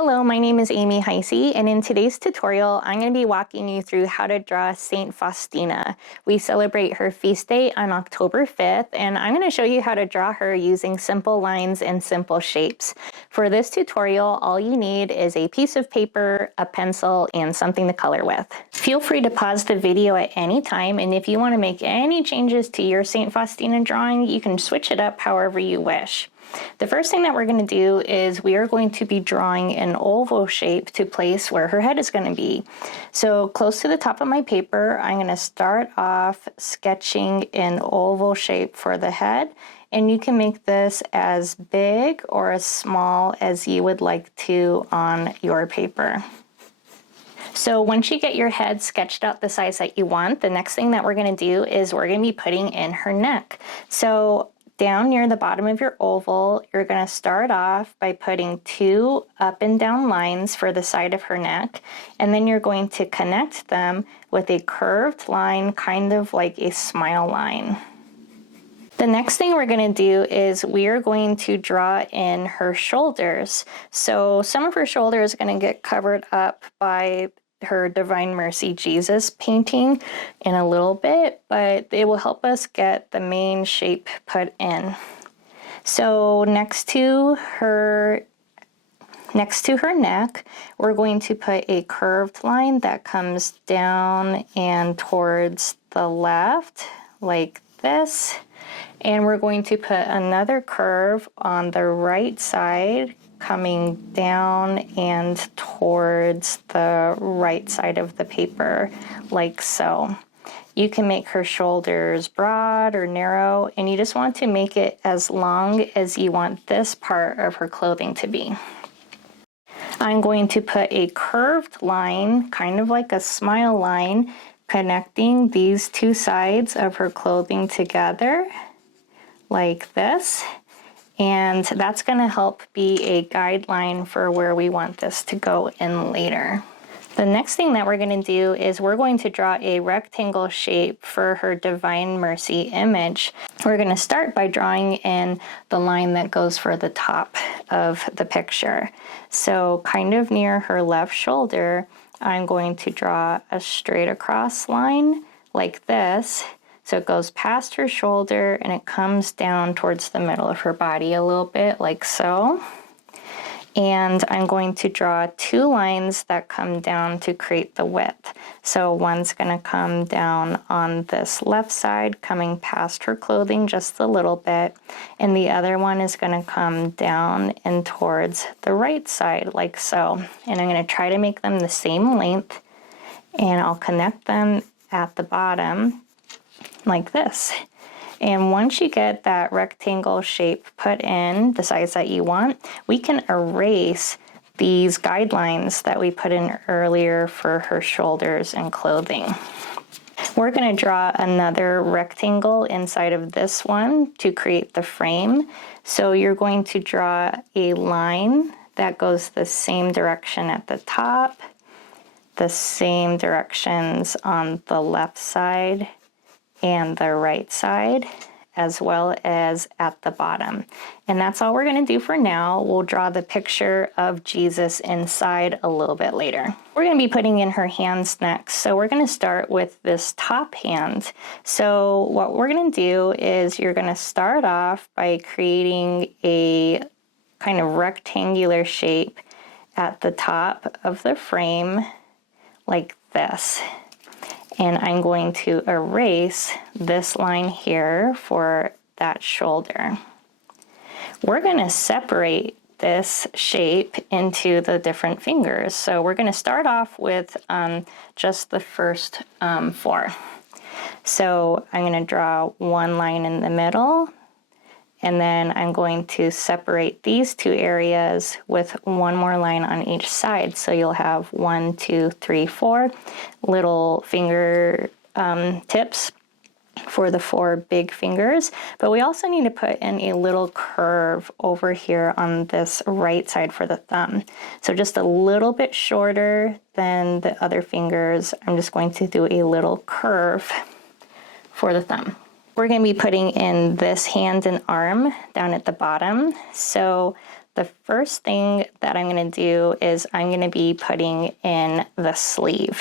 Hello, my name is Amy Heyse, and in today's tutorial, I'm going to be walking you through how to draw Saint Faustina. We celebrate her feast day on October 5th, and I'm going to show you how to draw her using simple lines and simple shapes. For this tutorial, all you need is a piece of paper, a pencil, and something to color with. Feel free to pause the video at any time, and if you want to make any changes to your Saint Faustina drawing, you can switch it up however you wish. The first thing that we're going to do is we are going to be drawing an oval shape to place where her head is going to be. So close to the top of my paper, I'm going to start off sketching an oval shape for the head, and you can make this as big or as small as you would like to on your paper. So once you get your head sketched out the size that you want, the next thing that we're going to do is we're going to be putting in her neck. So down near the bottom of your oval, you're going to start off by putting two up and down lines for the side of her neck, and then you're going to connect them with a curved line, kind of like a smile line. The next thing we're going to do is we are going to draw in her shoulders. So some of her shoulder is going to get covered up by her Divine Mercy Jesus painting in a little bit, but it will help us get the main shape put in. So next to her neck, we're going to put a curved line that comes down and towards the left like this, and we're going to put another curve on the right side coming down and towards the right side of the paper, like so. You can make her shoulders broad or narrow, and you just want to make it as long as you want this part of her clothing to be. I'm going to put a curved line, kind of like a smile line, connecting these two sides of her clothing together, like this. And that's going to help be a guideline for where we want this to go in later. The next thing that we're going to do is we're going to draw a rectangle shape for her Divine Mercy image. We're going to start by drawing in the line that goes for the top of the picture. So kind of near her left shoulder, I'm going to draw a straight across line like this. So it goes past her shoulder and it comes down towards the middle of her body a little bit, like so. And I'm going to draw two lines that come down to create the width. So one's going to come down on this left side, coming past her clothing just a little bit, and the other one is going to come down and towards the right side, like so. And I'm going to try to make them the same length, and I'll connect them at the bottom like this. And once you get that rectangle shape put in the size that you want, we can erase these guidelines that we put in earlier for her shoulders and clothing. We're going to draw another rectangle inside of this one to create the frame. So you're going to draw a line that goes the same direction at the top, the same directions on the left side and the right side, as well as at the bottom. And that's all we're going to do for now. We'll draw the picture of Jesus inside a little bit later. We're going to be putting in her hands next. So we're going to start with this top hand. So what we're going to do is you're going to start off by creating a kind of rectangular shape at the top of the frame like this. And I'm going to erase this line here for that shoulder. We're going to separate this shape into the different fingers. So we're going to start off with just the first four. So I'm going to draw one line in the middle, and then I'm going to separate these two areas with one more line on each side. So you'll have 1, 2, 3, 4 little finger tips for the 4 big fingers. But we also need to put in a little curve over here on this right side for the thumb. So just a little bit shorter than the other fingers. I'm just going to do a little curve for the thumb. We're going to be putting in this hand and arm down at the bottom. So the first thing that I'm going to do is I'm going to be putting in the sleeve.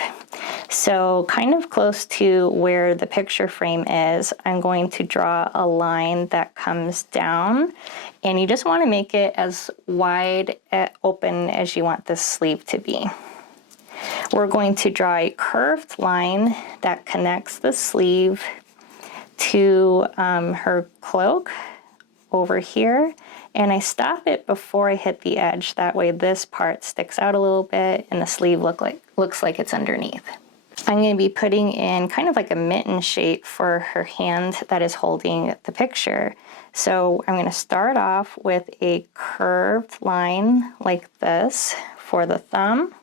So kind of close to where the picture frame is, I'm going to draw a line that comes down, and you just want to make it as wide open as you want this sleeve to be. We're going to draw a curved line that connects the sleeve to her cloak over here, and I stop it before I hit the edge. That way this part sticks out a little bit and the sleeve looks like it's underneath. I'm going to be putting in kind of like a mitten shape for her hand that is holding the picture. So I'm going to start off with a curved line like this for the thumb,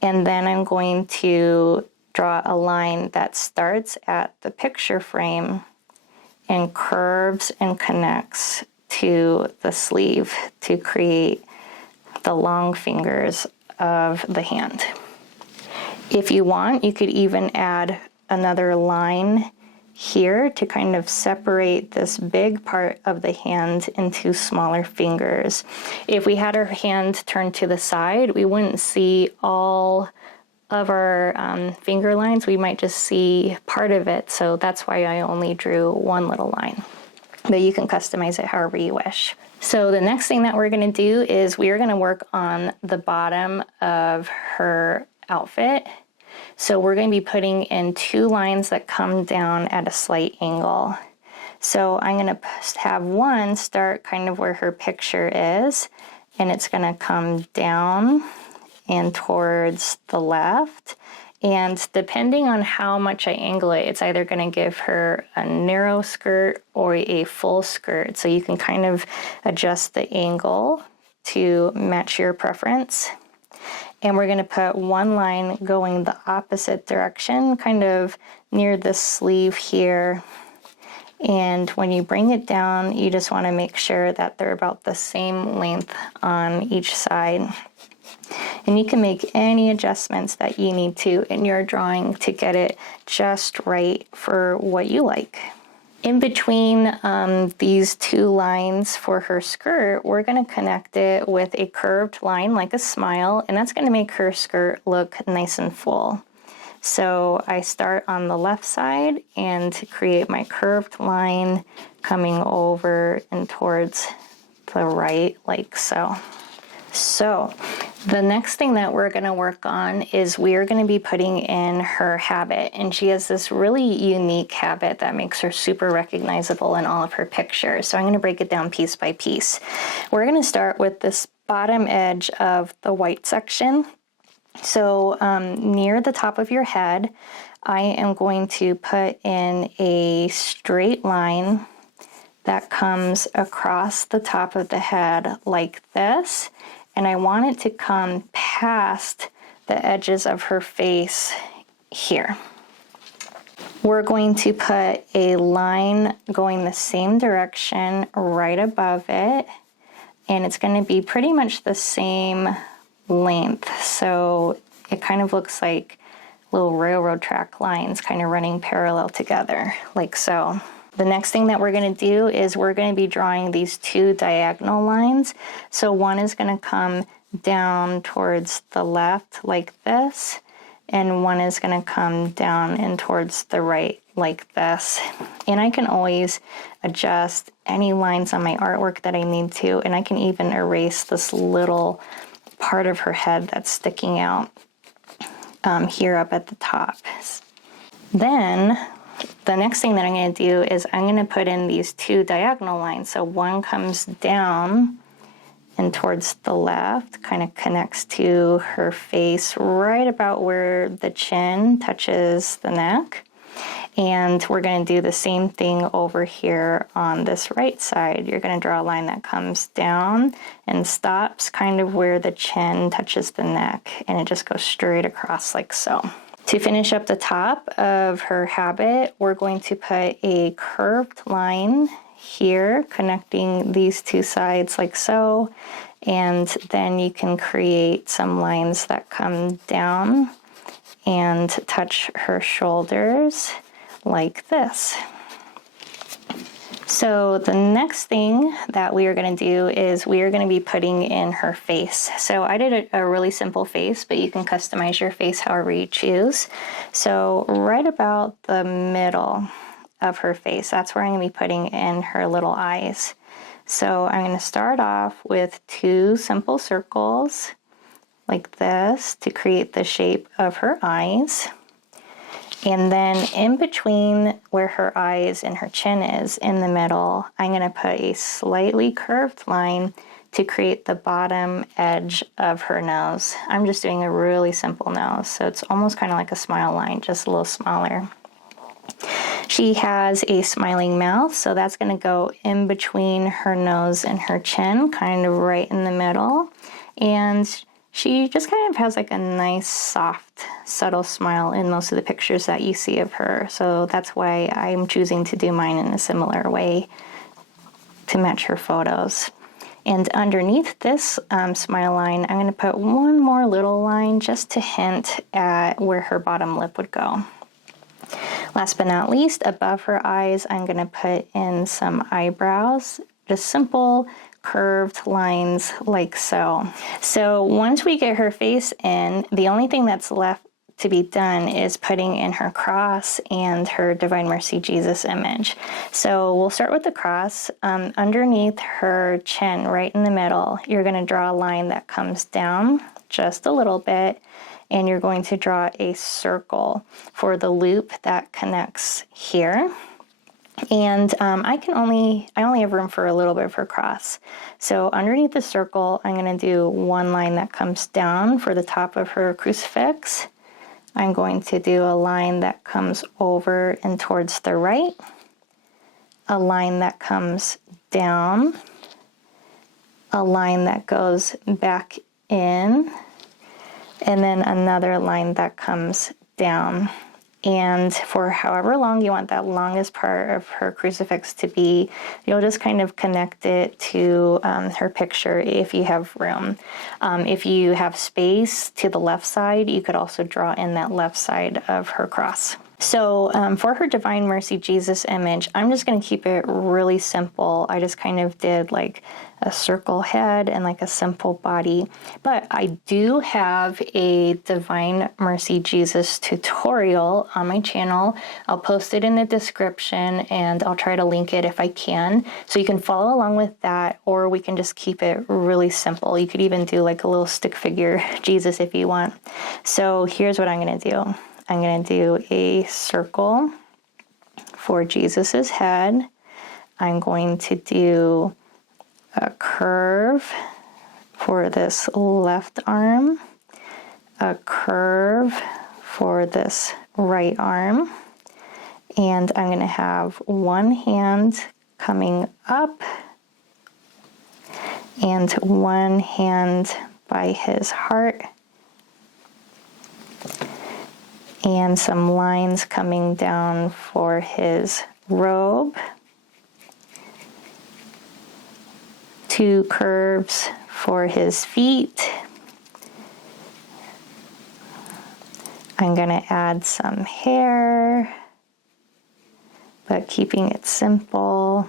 and then I'm going to draw a line that starts at the picture frame and curves and connects to the sleeve to create the long fingers of the hand. If you want, you could even add another line here to kind of separate this big part of the hand into smaller fingers. If we had our hand turned to the side, we wouldn't see all of our finger lines. We might just see part of it, so that's why I only drew one little line. But you can customize it however you wish. So the next thing that we're going to do is we are going to work on the bottom of her outfit. So we're going to be putting in 2 lines that come down at a slight angle. So I'm going to have one start kind of where her picture is, and it's going to come down and towards the left. And depending on how much I angle it, it's either going to give her a narrow skirt or a full skirt. So you can kind of adjust the angle to match your preference. And we're going to put one line going the opposite direction, kind of near the sleeve here. And when you bring it down, you just want to make sure that they're about the same length on each side. And you can make any adjustments that you need to in your drawing to get it just right for what you like. In between these 2 lines for her skirt, we're going to connect it with a curved line like a smile, and that's going to make her skirt look nice and full. So I start on the left side and create my curved line coming over and towards the right like so. So the next thing that we're going to work on is we're going to be putting in her habit, and she has this really unique habit that makes her super recognizable in all of her pictures. So I'm going to break it down piece by piece. We're going to start with this bottom edge of the white section. So near the top of your head, I am going to put in a straight line that comes across the top of the head like this. And I want it to come past the edges of her face here. We're going to put a line going the same direction right above it, and it's going to be pretty much the same length. So it kind of looks like little railroad track lines kind of running parallel together, like so. The next thing that we're going to do is we're going to be drawing these 2 diagonal lines. So one is going to come down towards the left like this, and one is going to come down and towards the right like this. And I can always adjust any lines on my artwork that I need to, and I can even erase this little part of her head that's sticking out here up at the top. Then the next thing that I'm going to do is I'm going to put in these 2 diagonal lines. So one comes down and towards the left, kind of connects to her face right about where the chin touches the neck. And we're going to do the same thing over here on this right side. You're going to draw a line that comes down and stops kind of where the chin touches the neck, and it just goes straight across like so. To finish up the top of her habit, we're going to put a curved line here connecting these 2 sides like so, and then you can create some lines that come down and touch her shoulders like this. So the next thing that we are going to do is we are going to be putting in her face. So I did a really simple face, but you can customize your face however you choose. So right about the middle of her face, that's where I'm going to be putting in her little eyes. So I'm going to start off with 2 simple circles like this to create the shape of her eyes. And then in between where her eyes and her chin is, in the middle, I'm going to put a slightly curved line to create the bottom edge of her nose. I'm just doing a really simple nose, so it's almost kind of like a smile line, just a little smaller. She has a smiling mouth, so that's going to go in between her nose and her chin, kind of right in the middle. And she just kind of has like a nice, soft, subtle smile in most of the pictures that you see of her. So that's why I'm choosing to do mine in a similar way to match her photos. And underneath this smile line, I'm going to put one more little line just to hint at where her bottom lip would go. Last but not least, above her eyes, I'm going to put in some eyebrows, just simple curved lines like so. So once we get her face in, the only thing that's left to be done is putting in her cross and her Divine Mercy Jesus image. So we'll start with the cross. Underneath her chin, right in the middle, you're going to draw a line that comes down just a little bit, and you're going to draw a circle for the loop that connects here. And I only have room for a little bit of her cross. So underneath the circle, I'm going to do one line that comes down for the top of her crucifix. I'm going to do a line that comes over and towards the right, a line that comes down, a line that goes back in, and then another line that comes down. And for however long you want that longest part of her crucifix to be, you'll just kind of connect it to her picture if you have room. If you have space to the left side, you could also draw in that left side of her cross. So for her Divine Mercy Jesus image, I'm just going to keep it really simple. I just kind of did like a circle head and like a simple body. But I do have a Divine Mercy Jesus tutorial on my channel. I'll post it in the description and I'll try to link it if I can. So you can follow along with that, or we can just keep it really simple. You could even do like a little stick figure Jesus if you want. So here's what I'm going to do. I'm going to do a circle for Jesus's head. I'm going to do a curve for this left arm, a curve for this right arm, and I'm going to have one hand coming up and one hand by his heart, and some lines coming down for his robe, 2 curves for his feet. I'm going to add some hair, but keeping it simple.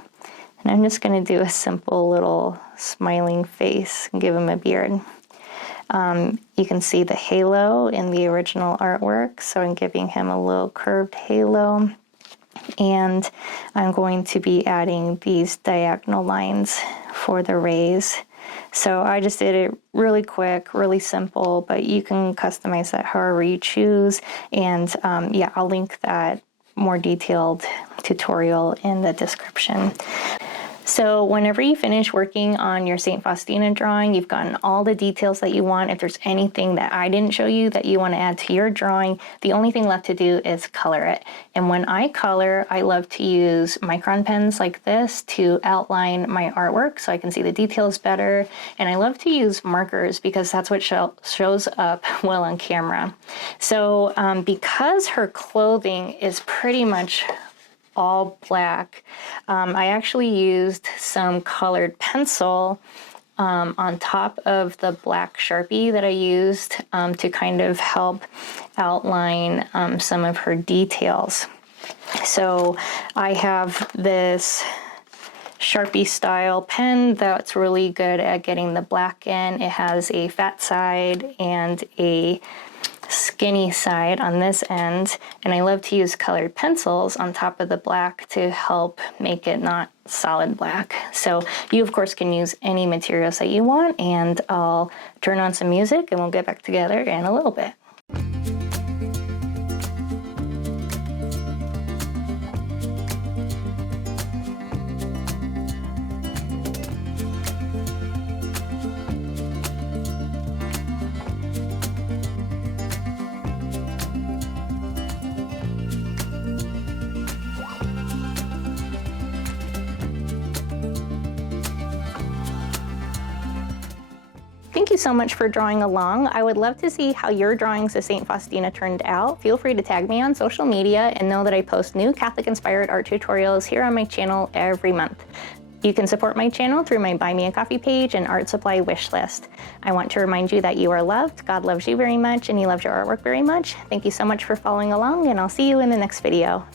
And I'm just going to do a simple little smiling face and give him a beard. You can see the halo in the original artwork, so I'm giving him a little curved halo. And I'm going to be adding these diagonal lines for the rays. So I just did it really quick, really simple, but you can customize that however you choose. And yeah, I'll link that more detailed tutorial in the description. So whenever you finish working on your Saint Faustina drawing, you've gotten all the details that you want. If there's anything that I didn't show you that you want to add to your drawing, the only thing left to do is color it. And when I color, I love to use micron pens like this to outline my artwork so I can see the details better. And I love to use markers because that's what shows up well on camera. So because her clothing is pretty much all black, I actually used some colored pencil on top of the black Sharpie that I used to kind of help outline some of her details. So I have this Sharpie style pen that's really good at getting the black in. It has a fat side and a skinny side on this end, and I love to use colored pencils on top of the black to help make it not solid black. So you of course can use any materials that you want, and I'll turn on some music and we'll get back together in a little bit. Thank you so much for drawing along. I would love to see how your drawings of Saint Faustina turned out. Feel free to tag me on social media and know that I post new Catholic-inspired art tutorials here on my channel every month. You can support my channel through my Buy Me a Coffee page and art supply wish list. I want to remind you that you are loved, God loves you very much, and He loves your artwork very much. Thank you so much for following along, and I'll see you in the next video.